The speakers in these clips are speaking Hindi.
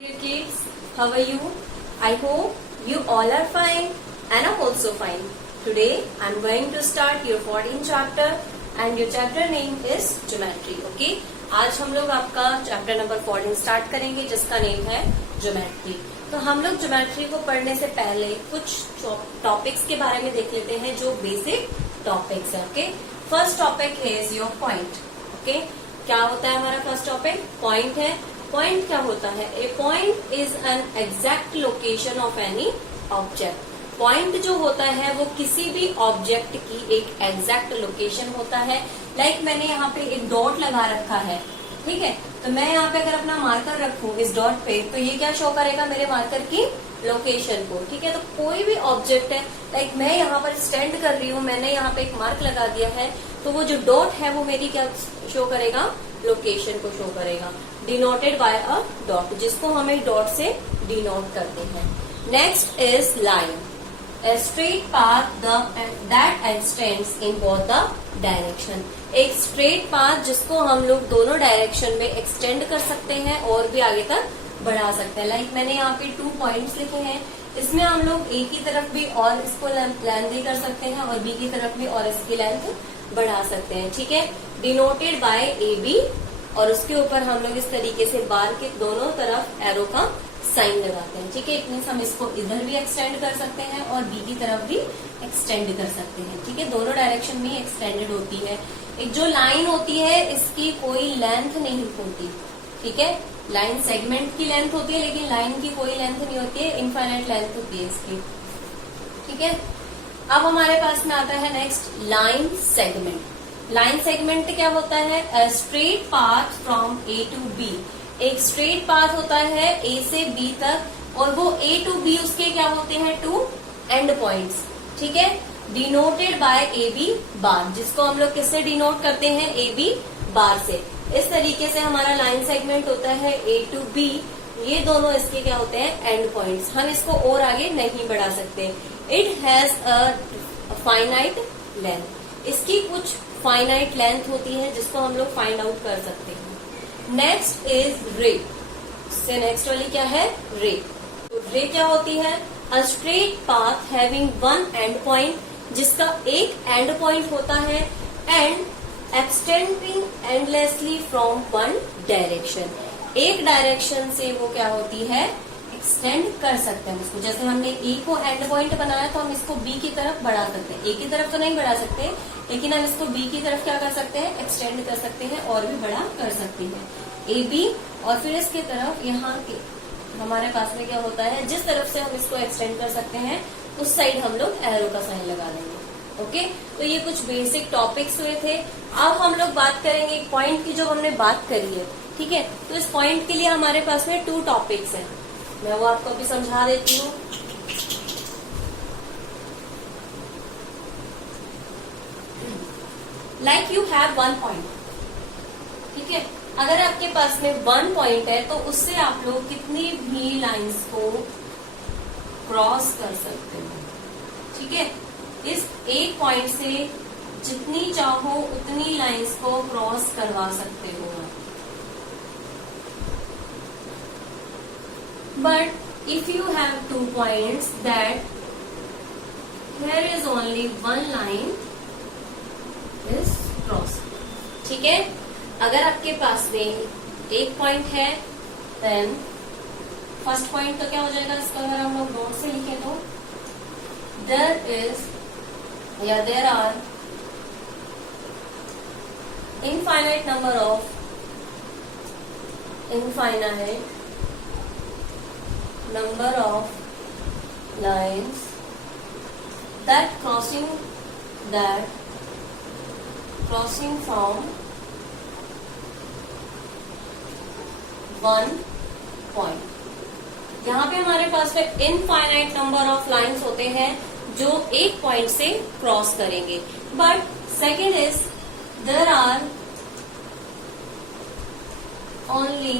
Dear kids, how are you? I hope you all are fine and I'm also fine. Today I'm going to start your 14th chapter and your chapter name is Geometry. Okay? आज हम लोग आपका चैप्टर नंबर 14 स्टार्ट करेंगे जिसका नेम है ज्योमेट्री। तो हम लोग ज्योमेट्री को पढ़ने से पहले कुछ टॉपिक्स के बारे में देख लेते हैं जो बेसिक टॉपिक्स है। Okay, first topic is your point. Okay, क्या होता है हमारा फर्स्ट टॉपिक? पॉइंट है। पॉइंट क्या होता है? A point is an exact location of any object. Point जो होता है वो किसी भी ऑब्जेक्ट की एक एग्जैक्ट लोकेशन होता है। लाइक मैंने यहाँ पे एक डॉट लगा रखा है, ठीक है, तो मैं यहाँ पे अगर अपना मार्कर रखूं इस डॉट पे तो ये क्या शो करेगा? मेरे मार्कर की लोकेशन को। ठीक है, तो कोई भी ऑब्जेक्ट है, लाइक मैं यहाँ पर स्टैंड कर रही हूँ, मैंने यहाँ पे एक मार्क लगा दिया है, तो वो जो डॉट है वो मेरी क्या शो करेगा? लोकेशन को शो करेगा, डिनोटेड बाय अ डॉट, जिसको हम एक डॉट से डिनोट करते हैं। Next is line, a straight path that extends in both the direction। एक स्ट्रेट पाथ जिसको हम लोग दोनों डायरेक्शन में एक्सटेंड कर सकते हैं और भी आगे तक बढ़ा सकते हैं। लाइक मैंने यहाँ पे 2 पॉइंट्स लिखे हैं, इसमें हम लोग ए की तरफ भी और इसको लेंथ कर सकते हैं और बी की तरफ भी और इसकी लेंथ बढ़ा सकते हैं। ठीक है, डिनोटेड बाय ए बी, और उसके ऊपर हम लोग इस तरीके से बार के दोनों तरफ एरो का साइन लगाते हैं। ठीक है, इतनी हम इसको इधर भी एक्सटेंड कर सकते हैं और बी की तरफ भी एक्सटेंड कर सकते हैं। ठीक है, दोनों डायरेक्शन में एक्सटेंडेड होती है। एक जो लाइन होती है इसकी कोई लेंथ नहीं होती। ठीक है, लाइन सेगमेंट की लेंथ होती है लेकिन लाइन की कोई लेंथ नहीं होती है, इनफाइनाइट लेंथ होती है इसकी। ठीक है, अब हमारे पास में आता है next line segment. Line segment क्या होता है? A straight path from A to B. एक स्ट्रेट पाथ होता है ए से बी तक और वो ए टू बी उसके क्या होते हैं? 2 एंड पॉइंट्स। ठीक है, denoted by A B bar, जिसको हम लोग किससे डिनोट करते हैं? ए बी बार से। इस तरीके से हमारा लाइन सेगमेंट होता है ए टू बी। ये दोनों इसके क्या होते हैं? And points. हम इसको और आगे नहीं बढ़ा सकते। It has a finite length. इसकी कुछ फाइनाइट लेंथ होती है जिसको हम लोग फाइंड आउट कर सकते हैं। नेक्स्ट इज रे। इससे नेक्स्ट वाली क्या है? रे। तो रे क्या होती है? A straight path having 1 end point, जिसका एक एंड पॉइंट होता है and extending endlessly from 1 direction. एक डायरेक्शन से वो क्या होती है? एक्सटेंड कर सकते हैं उसको। जैसे हमने ए को एंड पॉइंट बनाया तो हम इसको बी की तरफ बढ़ा सकते हैं। ए की तरफ तो नहीं बढ़ा सकते लेकिन हम इसको बी की तरफ क्या कर सकते हैं? एक्सटेंड कर सकते हैं और भी बड़ा कर सकते हैं। ए बी, और फिर इसकी तरफ यहाँ के हमारे पास में क्या होता है? जिस तरफ से हम इसको एक्सटेंड कर सकते हैं उस साइड हम लोग एरो का साइन लगा देंगे। ओके, तो ये कुछ बेसिक टॉपिक्स हुए थे। अब हम लोग बात करेंगे एक पॉइंट की, जो हमने बात करी है। ठीक है, तो इस पॉइंट के लिए हमारे पास में 2 टॉपिक्स हैं, मैं वो आपको अभी समझा देती हूँ। Like you have 1 point. ठीक है, अगर आपके पास में 1 पॉइंट है तो उससे आप लोग कितनी भी लाइंस को क्रॉस कर सकते हो। ठीक है, इस एक पॉइंट से जितनी चाहो उतनी लाइंस को क्रॉस करवा सकते हो। But if you have 2 points, that there is only 1 line is crossed। ठीक है, अगर आपके पास में एक पॉइंट है देन फर्स्ट पॉइंट तो क्या हो जाएगा? इसको अगर हम लोग नोट से लिखें तो there are infinite number of lines that crossing from 1 point। यहाँ पे हमारे पास में इनफाइनाइट नंबर ऑफ लाइन्स होते हैं जो एक पॉइंट से क्रॉस करेंगे। But second is there are only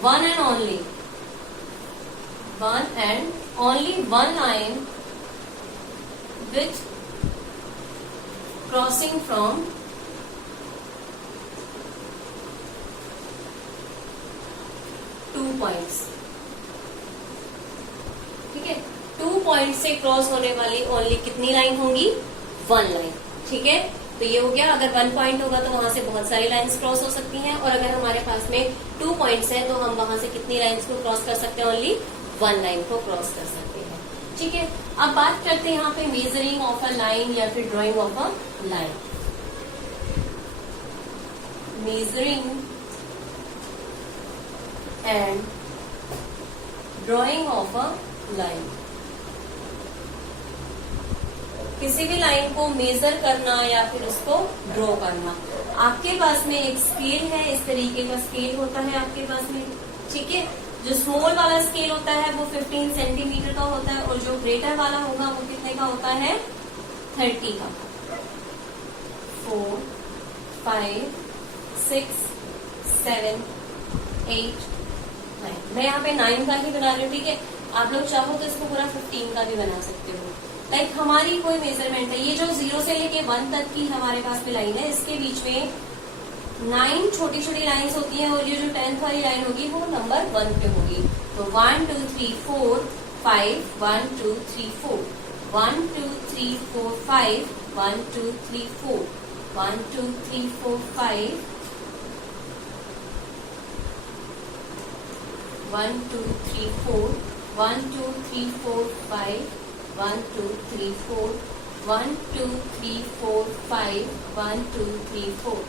one and only one line which crossing from 2 points। Point से क्रॉस होने वाली ओनली कितनी लाइन होंगी? 1 लाइन। ठीक है, तो ये हो गया। अगर 1 पॉइंट होगा तो वहां से बहुत सारी लाइंस क्रॉस हो सकती हैं, और अगर हमारे पास में 2 पॉइंट्स हैं तो हम वहां से कितनी लाइंस को क्रॉस कर सकते हैं? ओनली 1 लाइन को क्रॉस कर सकते हैं। ठीक है, अब बात करते हैं यहाँ पे मेजरिंग ऑफ अ लाइन या फिर drawing of a line. Measuring and drawing of a line. किसी भी लाइन को मेजर करना या फिर उसको ड्रॉ करना। आपके पास में एक स्केल है, इस तरीके का स्केल होता है आपके पास में। ठीक है, जो स्मॉल वाला स्केल होता है वो 15 सेंटीमीटर का होता है, और जो ग्रेटर वाला होगा वो कितने का होता है? 30 का। 4, 5, 6, 7, 8, 9। मैं यहाँ पे 9 का ही बना रही हूँ। ठीक है, आप लोग चाहो तो इसको पूरा 15 का भी बना सकते हो। लाइक हमारी कोई मेजरमेंट है, ये जो 0 से लेके 1 तक की हमारे पास में लाइन है, इसके बीच में 9 छोटी छोटी लाइन्स होती हैं, और ये जो 10th वाली लाइन होगी वो नंबर 1 पे होगी। तो 1 2 3 4 5 1 2 3 4 1 2 3 4 5 1 2 3 4 1 2 3 4 5 1 2 3 4 1 2 3 4 5 1 2 3 4 1 2 3 4 5 1 2 3 4।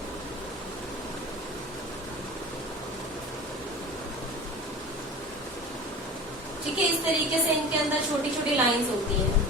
ठीक है, इस तरीके से इनके अंदर छोटी छोटी लाइंस होती हैं।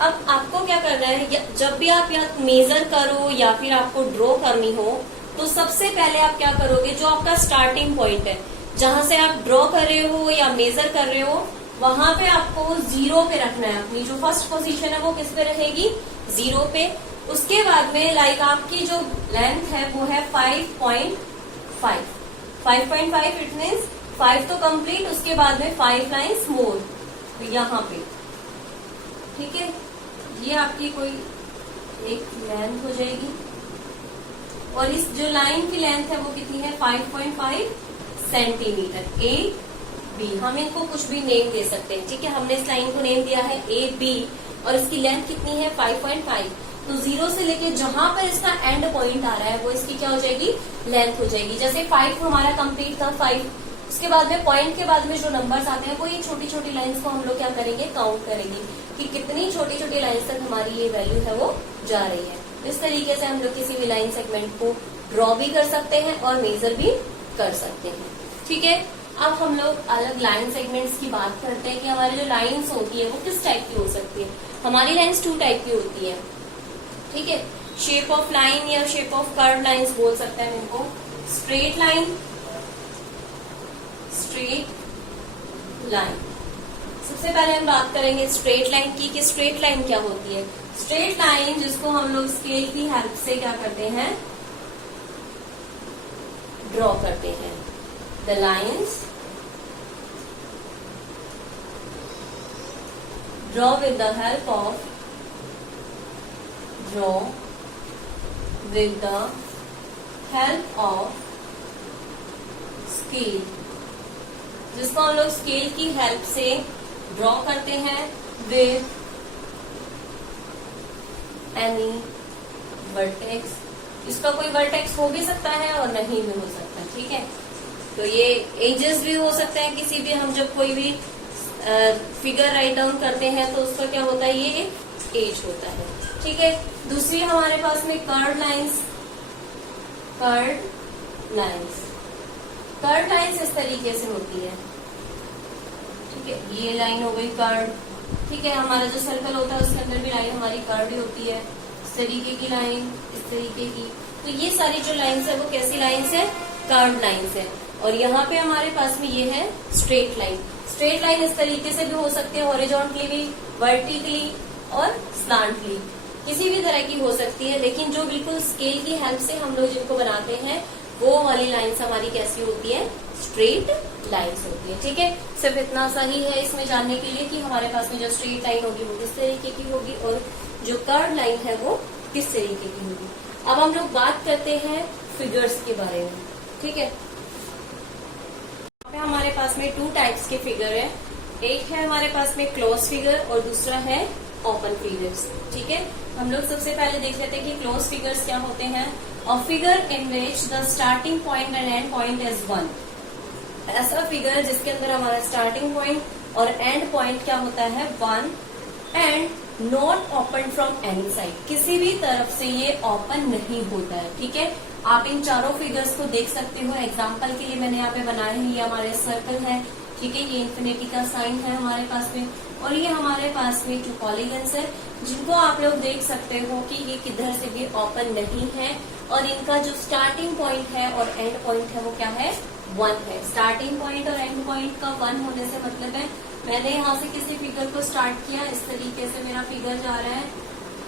अब आपको क्या करना है, जब भी आप या मेजर करो या फिर आपको ड्रॉ करनी हो, तो सबसे पहले आप क्या करोगे, जो आपका स्टार्टिंग पॉइंट है, जहां से आप ड्रॉ कर रहे हो या मेजर कर रहे हो, वहां पे आपको 0 पे रखना है। अपनी जो फर्स्ट पोजीशन है वो किस पे रहेगी? 0 पे। उसके बाद में लाइक आपकी जो लेंथ है वो है 5.5। 5.5 इट मीन्स 5 तो कंप्लीट, उसके बाद में 5 लाइन्स मोर, तो यहाँ पे। ठीक है, ये आपकी कोई एक लेंथ हो जाएगी, और इस जो लाइन की लेंथ है वो कितनी है? 5.5 सेंटीमीटर। ए बी, हम इनको कुछ भी नेम दे सकते हैं। ठीक है, हमने इस लाइन को नेम दिया है ए बी, और इसकी लेंथ कितनी है? 5.5। तो 0 से लेके जहां पर इसका एंड पॉइंट आ रहा है वो इसकी क्या हो जाएगी? लेंथ हो जाएगी। जैसे 5 हमारा कंप्लीट था, 5, उसके बाद में पॉइंट के बाद में जो नंबर्स आते हैं वो ये छोटी छोटी लाइंस को हम लोग क्या करेंगे? काउंट करेंगे कि कितनी छोटी छोटी लाइंस तक हमारी ये वैल्यू है वो जा रही है। इस तरीके से हम लोग किसी भी लाइन सेगमेंट को ड्रॉ भी कर सकते हैं और मेजर भी कर सकते हैं। ठीक है, अब हम लोग अलग लाइन सेगमेंट्स की बात करते हैं कि हमारी जो लाइंस होती है वो किस टाइप की हो सकती है। हमारी लाइंस 2 टाइप की होती है। ठीक है, शेप ऑफ लाइन या शेप ऑफ कर्व लाइंस बोल सकते हैं इनको। Straight line, straight line. सबसे पहले हम बात करेंगे स्ट्रेट लाइन की कि स्ट्रेट लाइन क्या होती है। स्ट्रेट लाइन जिसको हम लोग स्केल की हेल्प से क्या करते हैं? ड्रॉ करते हैं। The lines draw with the help of scale, जिसको हम लोग स्केल की हेल्प से ड्रॉ करते हैं विद एनी वर्टेक्स। इसका कोई वर्टेक्स हो भी सकता है और नहीं भी हो सकता। ठीक है, तो ये एजेस भी हो सकते हैं किसी भी, हम जब कोई भी फिगर राइट डाउन करते हैं तो उसका क्या होता है? ये एक एज होता है। ठीक है, दूसरी हमारे पास में कर्व लाइंस। कर्व लाइंस इस तरीके से होती है। ठीक है, ये लाइन हो गई कर्व। ठीक है, हमारा जो सर्कल होता है उसके अंदर भी लाइन हमारी कर्व ही होती है। इस तरीके की लाइन, इस तरीके की, तो ये सारी जो लाइंस है वो कैसी लाइंस है? कर्व लाइंस है। और यहाँ पे हमारे पास में ये है स्ट्रेट लाइन। स्ट्रेट लाइन इस तरीके से भी हो सकते हैं, हॉरिजॉन्टली भी, वर्टिकली और स्लांटली, किसी भी तरह की हो सकती है। लेकिन जो बिल्कुल स्केल की हेल्प से हम लोग जिनको बनाते हैं वो वाली लाइंस हमारी कैसी होती है? स्ट्रेट लाइन्स होती है। ठीक है, सिर्फ इतना सा ही है इसमें जानने के लिए कि हमारे पास में जो स्ट्रेट लाइन होगी वो किस तरीके की होगी और जो कर्व लाइन है वो किस तरीके की होगी। अब हम लोग बात करते हैं फिगर्स के बारे में। ठीक है, हमारे पास में 2 टाइप्स के फिगर है। एक है हमारे पास में क्लोज फिगर और दूसरा है ओपन फिगर्स। ठीक है, हम लोग सबसे पहले देख लेते हैं कि क्लोज फिगर्स क्या होते हैं। अ figure in which the starting point and end point is 1। ऐसा फिगर जिसके अंदर हमारा स्टार्टिंग पॉइंट और एंड पॉइंट क्या होता है 1 and not open from any side. किसी भी तरफ से ये ओपन नहीं होता है। ठीक है, आप इन चारों फिगर्स को देख सकते हो। एग्जाम्पल के लिए मैंने यहाँ पे बनाए हैं, ये हमारे सर्कल है। ठीक है, ये इन्फिनिटी का साइन है हमारे पास में और ये हमारे पास में 2 पॉलीगन्स है जिनको आप लोग देख सकते हो कि ये किधर से भी ओपन नहीं है और इनका जो स्टार्टिंग पॉइंट है और एंड पॉइंट है वो क्या है 1 है। स्टार्टिंग पॉइंट और एंड पॉइंट का 1 होने से मतलब है मैंने यहाँ से किसी फिगर को स्टार्ट किया, इस तरीके से मेरा फिगर जा रहा है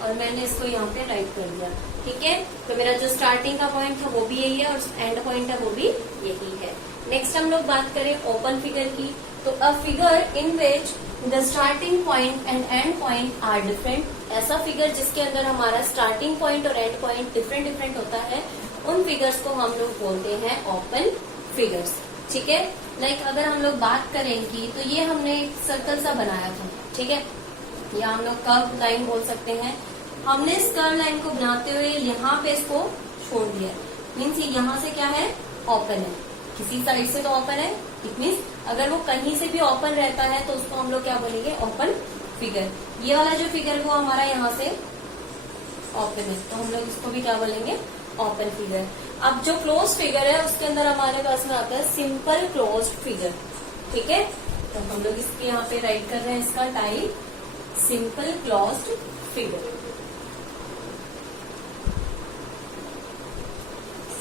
और मैंने इसको यहाँ पे राइट कर दिया। ठीक है, तो मेरा जो स्टार्टिंग का पॉइंट है वो भी यही है और एंड पॉइंट है वो भी यही है। नेक्स्ट हम लोग बात करें ओपन फिगर की, तो a figure in which the starting point and end point are different. ऐसा फिगर जिसके अंदर हमारा स्टार्टिंग पॉइंट और एंड पॉइंट डिफरेंट होता है, उन फिगर्स को हम लोग बोलते हैं ओपन फिगर्स। ठीक है, लाइक अगर हम लोग बात करें कि तो ये हमने एक सर्कल सा बनाया था। ठीक है, या हम लोग कर्व लाइन बोल सकते हैं। हमने इस कर्व लाइन को बनाते हुए यहाँ पे इसको छोड़ दिया, मीन्स यहाँ से क्या है ओपन है, किसी साइड से तो ओपन है। इट मीन्स अगर वो कहीं से भी ओपन रहता है तो उसको हम लोग क्या बोलेंगे ओपन फिगर। ये वाला जो फिगर वो हमारा यहाँ से ओपन है तो हम लोग इसको भी क्या बोलेंगे ओपन फिगर। अब जो क्लोज फिगर है उसके अंदर हमारे पास में आता है सिंपल क्लोज फिगर। ठीक है, तो हम लोग इसके यहाँ पे राइट कर रहे हैं इसका type simple closed figure.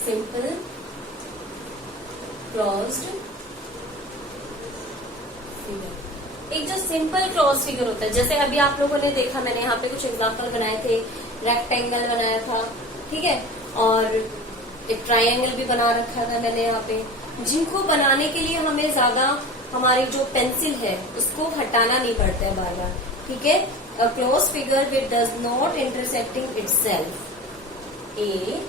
Simple closed figure. एक जो सिंपल क्लोज फिगर होता है, जैसे अभी आप लोगों ने देखा मैंने यहाँ पे कुछ एग्जांपल बनाए थे, रेक्टेंगल बनाया था। ठीक है, और एक ट्रायंगल भी बना रखा था मैंने यहाँ पे, जिनको बनाने के लिए हमें ज्यादा हमारी जो पेंसिल है उसको हटाना नहीं पड़ता है बार बार। ठीक है, a close figure which does not intersecting itself. A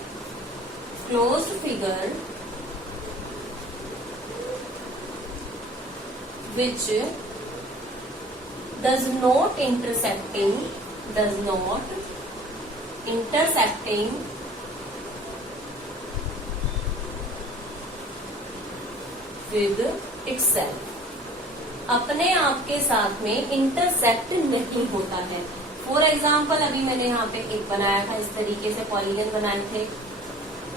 closed figure which does not intersecting with itself। अपने आप के साथ में इंटरसेक्ट नहीं होता है। फॉर एग्जाम्पल अभी मैंने यहाँ पे एक बनाया था, इस तरीके से पॉलीगन बनाए थे।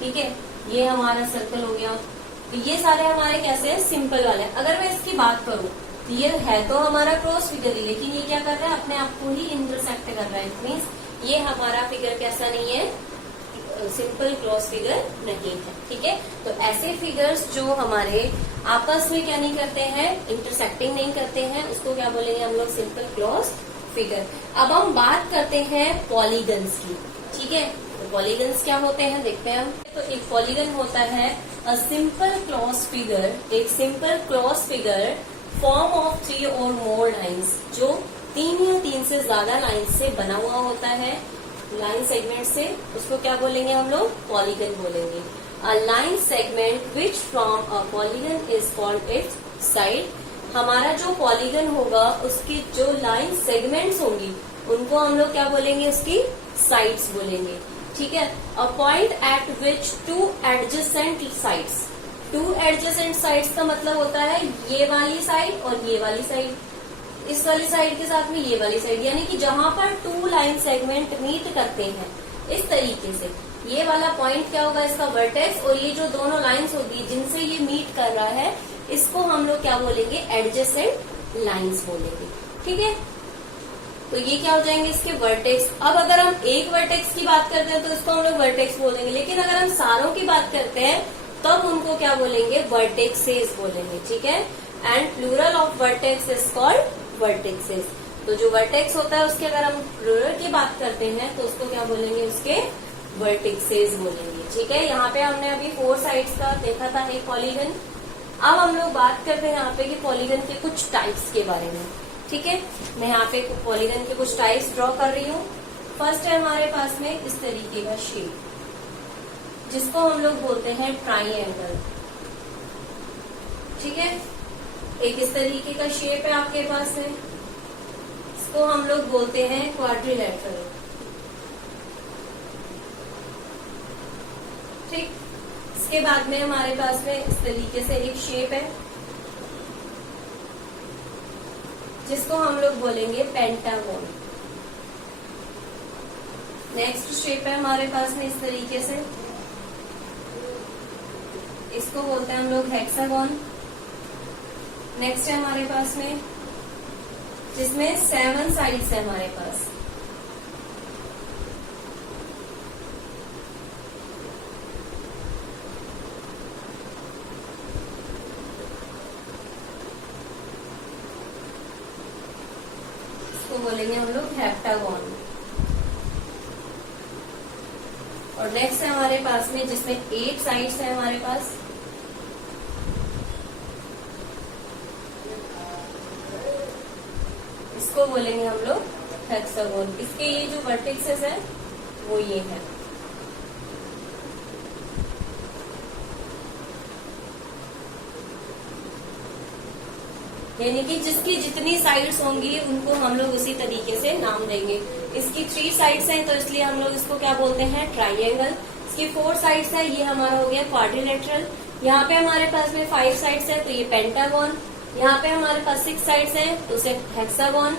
ठीक है, ये हमारा सर्कल हो गया। तो ये सारे हमारे कैसे हैं सिंपल वाले। अगर मैं इसकी बात करूं तो ये है तो हमारा क्रॉस फिगर ही, लेकिन ये क्या कर रहा है अपने आप को ही इंटरसेक्ट कर रहा है। मीन्स ये हमारा फिगर कैसा नहीं है, सिंपल क्रॉस फिगर नहीं है। ठीक है, तो ऐसे फिगर्स जो हमारे आपस में क्या नहीं करते हैं इंटरसेक्टिंग नहीं करते हैं उसको क्या बोलेंगे हम लोग सिंपल क्रॉस फिगर। अब हम बात करते हैं पॉलीगन्स की। ठीक है, तो पॉलीगन्स क्या होते हैं देखते हैं हम। तो एक पॉलीगन होता है अ सिंपल क्लोज फिगर, एक simple close figure form of 3 और मोर लाइन्स, जो 3 या 3 से ज्यादा लाइन से बना हुआ होता है, लाइन सेगमेंट से, उसको क्या बोलेंगे हम लोग पॉलीगन बोलेंगे। A line segment which from a polygon is called its side. हमारा जो पॉलीगन होगा उसकी जो लाइन सेगमेंट्स होंगी उनको हम लोग क्या बोलेंगे उसकी साइड्स बोलेंगे। ठीक है, a point eight which 2 adjacent sides. 2 adjacent sides का मतलब होता है ये वाली साइड और ये वाली साइड, इस वाली साइड के साथ में ये वाली साइड, यानी कि जहां पर 2 लाइन सेगमेंट मीट करते हैं इस तरीके से ये वाला पॉइंट क्या होगा इसका वर्टेक्स, और ये जो दोनों लाइन्स होगी जिनसे ये मीट कर रहा है इसको हम लोग क्या बोलेंगे एडजेसेंट लाइन्स बोलेंगे। ठीक है, तो ये क्या हो जाएंगे इसके वर्टेक्स। अब अगर हम एक वर्टेक्स की बात करते हैं तो इसको हम लोग वर्टेक्स बोलेंगे, लेकिन अगर हम सारों की बात करते हैं तब उनको क्या बोलेंगे वर्टेक्सेस बोलेंगे। ठीक है, and plural of vertex is called vertexes. तो जो वर्टेक्स होता है उसके अगर हम प्लूरल की बात करते हैं तो उसको क्या बोलेंगे उसके वर्टेक्सेस बोलेंगे। ठीक है, यहाँ पे हमने अभी 4 साइड्स का देखा था एक पॉलीगन। अब हम लोग बात करते हैं यहाँ पे कि पॉलीगन के कुछ टाइप्स के बारे में। ठीक है, मैं यहाँ पे पॉलीगन के कुछ टाइप्स ड्रॉ कर रही हूँ। फर्स्ट है हमारे पास में इस तरीके का शेप, जिसको हम लोग बोलते हैं ट्राइंगल। ठीक है, एक इस तरीके का शेप है आपके पास में, इसको हम लोग बोलते हैं क्वाड्रिलेटरल। ठीक, इसके बाद में हमारे पास में इस तरीके से एक शेप है, जिसको हम लोग बोलेंगे पेंटागन। नेक्स्ट शेप है हमारे पास में इस तरीके से, इसको बोलते हैं हम लोग हेक्सागन। नेक्स्ट है हमारे पास में जिसमें 7 साइड्स है हमारे पास। इसको बोलेंगे हम लोग हेप्टागन। और नेक्स्ट है हमारे पास में जिसमें 8 साइड्स है हमारे पास, इसको बोलेंगे हम लोग हेक्सागन। इसके ये जो वर्टिसेस है वो ये है। यानी कि जिसकी जितनी साइड्स होंगी उनको हम लोग उसी तरीके से नाम देंगे। इसकी 3 साइड्स हैं तो इसलिए हम लोग इसको क्या बोलते हैं, ट्राइंगल। इसकी 4 साइड्स है, ये हमारा हो गया क्वाड्रिलेटरल। यहाँ पे हमारे पास में 5 साइड्स है तो ये पेंटागन। यहाँ पे हमारे पास 6 साइड्स है तो उसे हेक्सागन।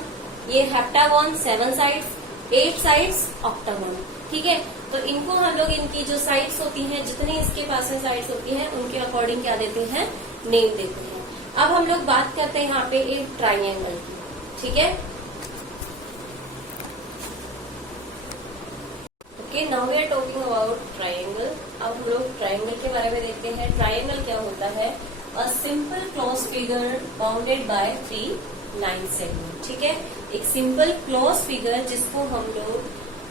ये हेप्टागन 7 साइड्स, 8 साइड्स ऑक्टागन। ठीक है, तो इनको हम लोग इनकी जो साइड्स होती हैं, जितनी इसके पास में साइड्स होती हैं, उनके अकॉर्डिंग क्या देते हैं, नेम देते हैं। अब हम लोग बात करते हैं यहाँ पे एक ट्राइंगल की। ठीक है, okay, now we are talking about triangle. अब हम लोग ट्राइंगल के बारे में देखते हैं। ट्राइंगल क्या होता है, a simple close figure bounded by 3 line segment. ठीक है, एक सिंपल क्लोज फिगर जिसको हम लोग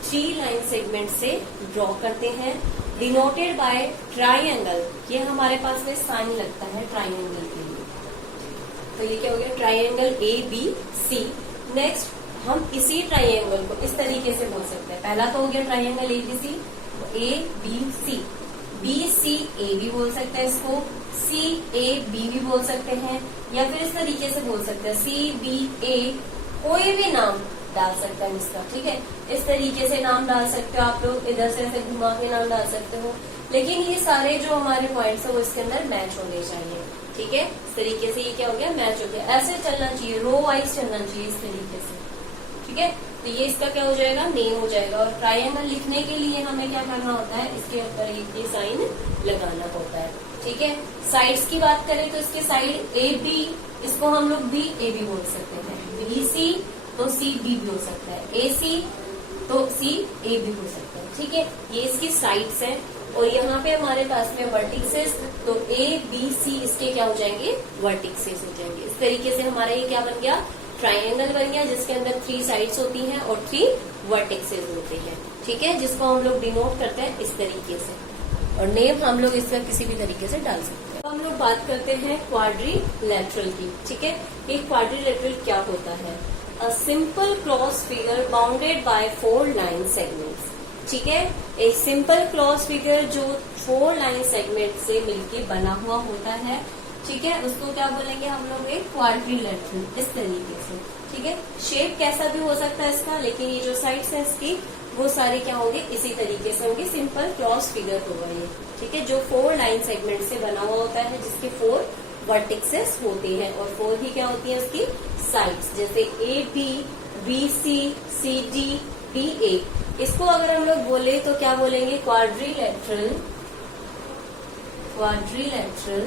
3 लाइन सेगमेंट से ड्रॉ करते हैं, डिनोटेड बाय ट्राइंगल। ये हमारे पास में साइन लगता है ट्राइंगल के लिए। तो ये क्या हो गया, ट्राइंगल ABC। नेक्स्ट हम इसी ट्राइंगल को इस तरीके से बोल सकते हैं। पहला तो हो गया ट्राइंगल ABC, ABC, BCA भी बोल सकते हैं इसको, CAB भी बोल सकते हैं, या फिर इस तरीके से बोल सकते हैं CBA। कोई भी नाम डाल सकते हैं इसका। ठीक है, इस तरीके से नाम डाल सकते हो आप लोग, इधर से ऐसे घुमा के नाम डाल सकते हो, लेकिन ये सारे जो हमारे पॉइंट्स है वो इसके अंदर मैच होने चाहिए। ठीक है, इस तरीके से ये क्या हो गया, मैच हो गया। ऐसे चलना चाहिए, रो वाइज चलना चाहिए इस तरीके से। ठीक है, तो ये इसका क्या हो जाएगा, नेम हो जाएगा। और ट्राइंगल लिखने के लिए हमें क्या करना होता है, इसके ऊपर ये साइन लगाना होता है। ठीक है, साइड्स की बात करें तो इसके साइड AB, इसको हम लोग BAB बोल सकते हैं। BC तो CB भी हो सकता है, AC तो CA भी हो सकता है। ठीक है, ये इसकी साइड्स हैं। और यहाँ पे हमारे पास में वर्टिसेस, तो ABC इसके क्या हो जाएंगे, वर्टिसेस हो जाएंगे। इस तरीके से हमारा ये क्या बन गया, ट्राइंगल बन गया, जिसके अंदर 3 साइड्स होती हैं और 3 वर्टिसेस होते हैं। ठीक है, जिसको हम लोग डिनोट करते हैं इस तरीके से, और नेम हम लोग इसका किसी भी तरीके से डाल सकते हैं। तो हम लोग बात करते हैं क्वाड्रिलेटरल की। ठीक है, एक क्वाड्रिलेटरल क्या होता है, a simple close figure bounded by 4 line segments. ठीक है, एक सिंपल क्लोज फिगर जो 4 लाइन सेगमेंट से मिलके बना हुआ होता है। ठीक है, उसको क्या बोलेंगे हम लोग, एक क्वाड्रिलेटरल, इस तरीके से। ठीक है, शेप कैसा भी हो सकता है इसका, लेकिन ये जो साइड्स है इसकी वो सारे क्या होंगे, इसी तरीके से होंगे, सिंपल क्रॉस फिगर होगा ये। ठीक है, जो 4 लाइन सेगमेंट से बना हुआ होता है, जिसके 4 वर्टिसेस होते हैं, और 4 ही क्या होती है उसकी साइड्स, जैसे AB, BC, CD, DA। इसको अगर हम लोग बोले तो क्या बोलेंगे, क्वाड्रिलेटरल, क्वाड्रिलेटरल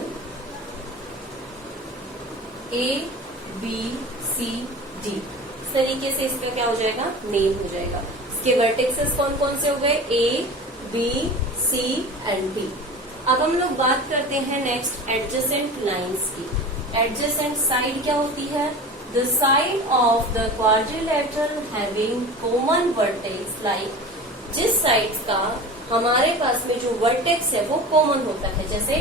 ABCD। इस तरीके से इसका क्या हो जाएगा, नेम हो जाएगा। इसके वर्टिसेस कौन कौन से हो गए, A, C एंड D। अब हम लोग बात करते हैं नेक्स्ट एडजेसेंट लाइंस की। एडजेसेंट साइड क्या होती है, the side of the quadrilateral having common vertex, like जिस साइड का हमारे पास में जो वर्टेक्स है वो कॉमन होता है। जैसे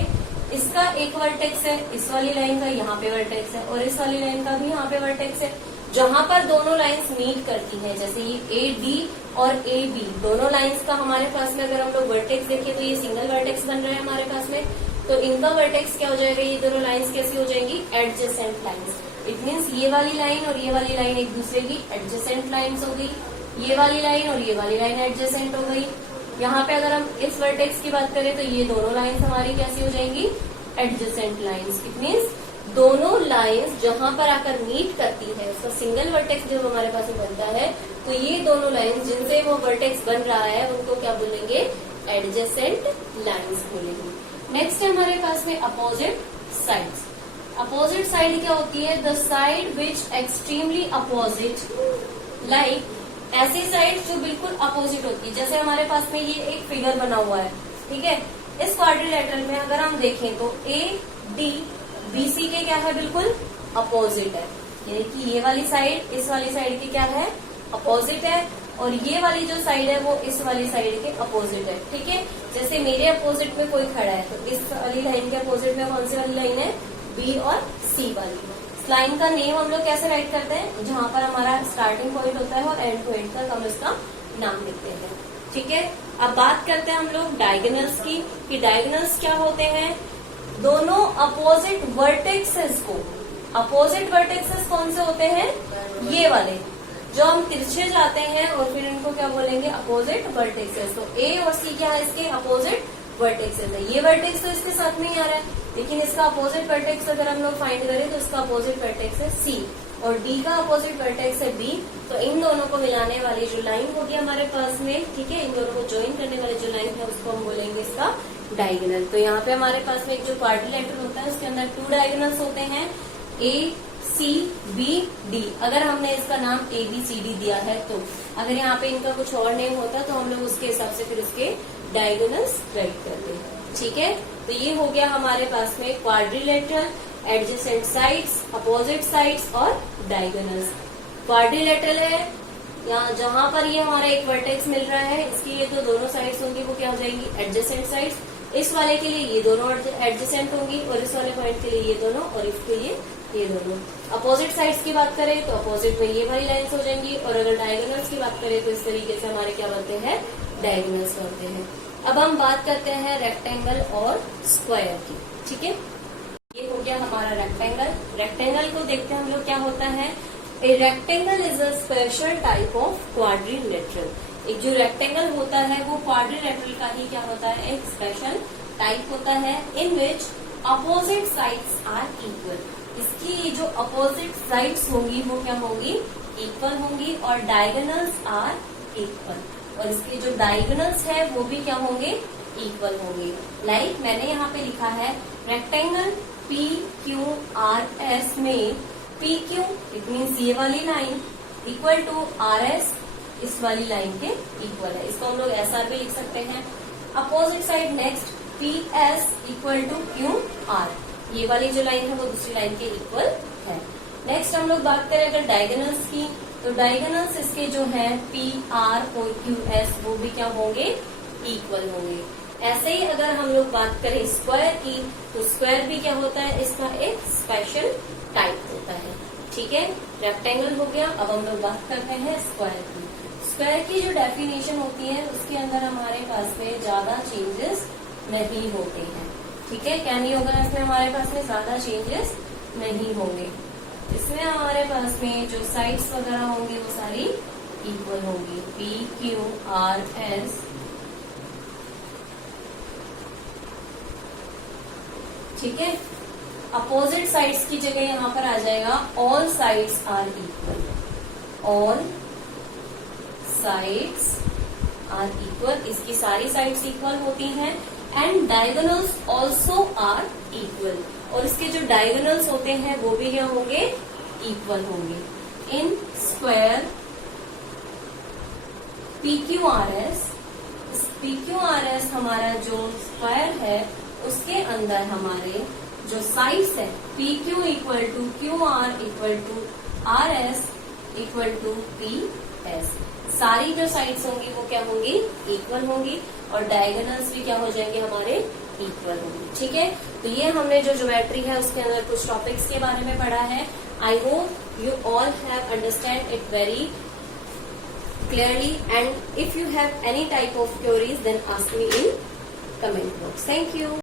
इसका एक वर्टेक्स है, इस वाली लाइन का यहाँ पे वर्टेक्स है, और इस वाली लाइन का भी यहाँ पे वर्टेक्स है। जहां पर दोनों लाइंस मीट करती हैं, जैसे ये ए डी और ए बी, दोनों लाइंस का हमारे पास में अगर हम लोग वर्टेक्स देखें तो ये सिंगल वर्टेक्स बन रहा है हमारे पास में, तो इनका वर्टेक्स क्या हो जाएगा, ये दोनों लाइंस कैसी हो जाएंगी, एडजेसेंट लाइंस। इट मीन्स ये वाली लाइन और ये वाली लाइन एक दूसरे की एडजेसेंट लाइंस हो गई, ये वाली लाइन और ये वाली लाइन एडजेसेंट हो गई। यहाँ पे अगर हम इस वर्टेक्स की बात करें तो ये दोनों लाइंस हमारी कैसी हो जाएंगी, एडजेसेंट लाइंस। इट मीन्स दोनों लाइंस जहां पर आकर मीट करती है, उसका सिंगल वर्टेक्स जब हमारे पास में बनता है, तो ये दोनों लाइंस जिनसे वो वर्टेक्स बन रहा है उनको क्या बोलेंगे, एडजेसेंट लाइंस बोलेंगे। नेक्स्ट है हमारे पास में अपोजिट साइड्स। अपोजिट साइड क्या होती है, the side which extremely opposite, like ऐसी साइड जो बिल्कुल अपोजिट होती है। जैसे हमारे पास में ये एक फिगर बना हुआ है, ठीक है, इस क्वाड्रिलेटरल में अगर हम देखें तो ए डी बी सी के क्या है, बिल्कुल अपोजिट है, यानी कि ये वाली साइड इस वाली साइड की क्या है, अपोजिट है, और ये वाली जो साइड है वो इस वाली साइड के अपोजिट है। ठीक है, जैसे मेरे अपोजिट में कोई खड़ा है तो इस वाली लाइन के अपोजिट में कौन सी वाली लाइन है, बी और सी वाली। इस लाइन का नेम हम लोग कैसे राइट करते हैं, जहां पर हमारा स्टार्टिंग पॉइंट होता है और एंड पॉइंट तक हम इसका नाम लिखते हैं। ठीक है, अब बात करते हैं हम लोग डायगोनल्स की, कि डायगोनल्स क्या होते हैं, दोनों अपोजिट वर्टेक्सेस को, अपोजिट वर्टेक्सेस कौन से होते हैं, ये वाले जो हम तिरछे जाते हैं और फिर इनको क्या बोलेंगे, अपोजिट वर्टेक्सेस। तो ए और सी क्या है, इसके अपोजिट वर्टेक्सेस है। ये वर्टेक्स तो इसके साथ में ही आ रहा है, लेकिन इसका अपोजिट वर्टेक्स अगर हम लोग फाइंड करें तो इसका अपोजिट वर्टेक्स है सी और डी का अपोजिट वर्टेक्स है बी। तो इन दोनों को मिलाने वाली जो लाइन होगी हमारे पास में, ठीक है, इन दोनों को ज्वाइन करने वाली जो लाइन है उसको हम बोलेंगे इसका डायगोनल। तो यहाँ पे हमारे पास में एक जो क्वाड्रिलेटरल होता है उसके अंदर 2 डायगोनल्स होते हैं, ए सी बी डी। अगर हमने इसका नाम ए बी सी डी दिया है तो अगर यहाँ पे इनका कुछ और नेम होता तो हम लोग उसके हिसाब से फिर इसके डायगोनल्स राइट करते हैं। ठीक है, तो ये हो गया हमारे पास में quadrilateral, adjacent sides, opposite sides और डायगोनल्स। क्वाड्रिलेटरल है यहाँ जहां पर ये हमारा एक वर्टेक्स मिल रहा है, इसकी ये जो दोनों साइड्स होंगी वो क्या हो जाएंगी, एडजेसेंट साइड्स। इस वाले के लिए ये दोनों एडजेसेंट होंगी और इस वाले पॉइंट के लिए ये दोनों और इसके लिए ये दोनों। अपोजिट साइड्स की बात करें तो अपोजिट में ये वाली लाइन्स हो जाएंगी, और अगर डायगोनल्स की बात करें तो इस तरीके से हमारे क्या बनते हैं, डायगोनल्स बनते हैं। अब हम बात करते हैं रेक्टेंगल और स्क्वायर की। ठीक है, ये हो गया हमारा रेक्टेंगल। रेक्टेंगल को देखते हैं हम लोग क्या होता है, a rectangle is a special type of quadrilateral. एक जो रेक्टेंगल होता है वो क्वाड्रिलेटरल का ही क्या होता है, एक स्पेशल टाइप होता है, इन विच अपोजिट साइड्स आर इक्वल। इसकी जो अपोजिट साइड्स होंगी वो क्या होंगी, इक्वल होंगी, और डायगोनल्स आर इक्वल, और इसके जो डायगोनल्स है वो भी क्या होंगे, इक्वल होंगे। लाइक मैंने यहाँ पे लिखा है rectangle P Q R S में पी क्यू इट मीन्स ये वाली line equal to R S इस वाली लाइन के इक्वल है। इसको हम लोग एस आर भी लिख सकते हैं। Opposite side next P S equal to Q R, ये वाली जो लाइन है वो दूसरी लाइन के इक्वल है। नेक्स्ट हम लोग बात करें अगर डायगोनल्स की, तो डायगोनल्स इसके जो है पी आर और क्यू एस वो भी क्या होंगे, इक्वल होंगे। ऐसे ही अगर हम लोग बात करें स्क्वायर की, तो स्क्वायर भी क्या होता है, इसका एक स्पेशल टाइप होता है। ठीक है, रेक्टेंगल हो गया। अब हम लोग बात करते हैं स्क्वायर की। स्क्वायर की जो डेफिनेशन होती है उसके अंदर हमारे पास में ज्यादा चेंजेस नहीं होते हैं। ठीक है, क्या नहीं होगा इसमें, हमारे पास में ज्यादा चेंजेस नहीं होंगे। इसमें हमारे पास में जो साइड्स वगैरह होंगी वो सारी इक्वल होंगी, पी क्यू आर एस। ठीक है, अपोजिट साइड्स की जगह यहाँ पर आ जाएगा all sides are equal, all sides are equal. इसकी सारी साइड्स इक्वल होती हैं, and diagonals also are equal, और इसके जो डायगोनल्स होते हैं वो भी क्या होंगे, इक्वल होंगे। In square P Q R S, P Q R S हमारा जो स्क्वायर है उसके अंदर हमारे जो साइड्स है P Q equal to Q R equal to R S equal to P S, सारी जो साइड्स होंगी वो क्या होंगी, इक्वल होंगी, और डायगोनल्स भी क्या हो जाएंगे हमारे, इक्वल होंगी। ठीक है, तो ये हमने जो ज्योमेट्री है उसके अंदर कुछ टॉपिक्स के बारे में पढ़ा है। I hope you all have understand it very clearly, and if you have any type of queries then ask me in comment box. Thank you.